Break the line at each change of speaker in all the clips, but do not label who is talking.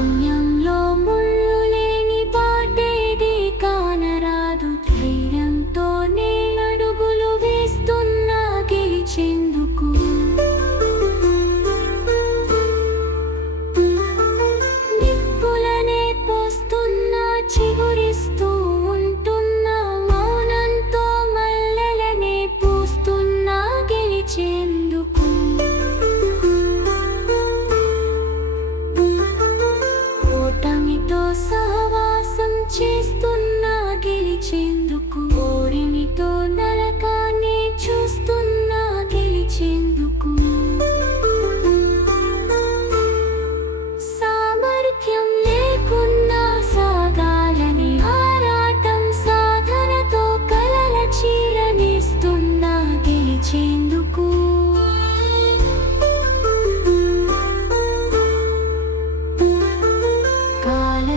当年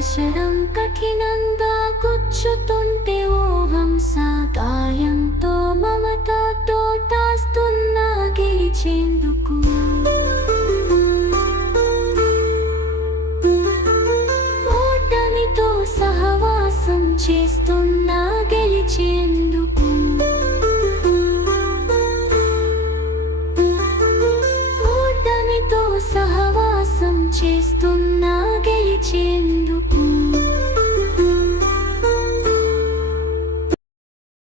దశరం కఠినంగా కూర్చుతుంటే ఓహం సాగాయంతో మమతతో తాస్తున్నా గెలిచేందుకు ఓటమితో సహవాసం చేస్తున్నా గెలిచేందుకు ఓటమితో సహవాసం చేస్తూ